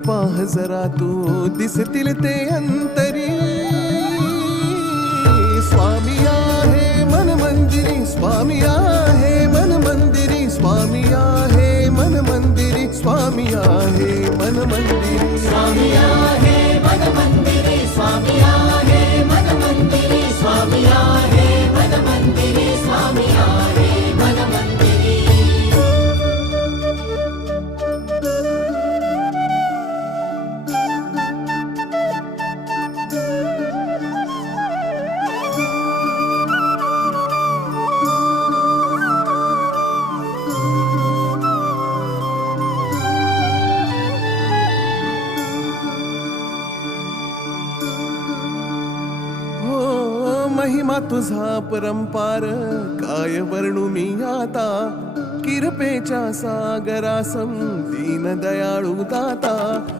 पाह जरा तू दिसतील ते अंतरी, स्वामी आहे मन मंदिरी, स्वामी आहे मन मंदिरी, स्वामी आहे मन मंदिरी, स्वामी आहे मन मंदिरी, स्वामी आहे मन मंदिरी, स्वामी आहे मन मंदिरी, स्वामी आहे मन मंदिरी, स्वामी आहे मन मंदिरी. महिमा तुझा परंपार काय वर्णू मी आता, किरपेच्या सागरासम दीन दयाळू दाता.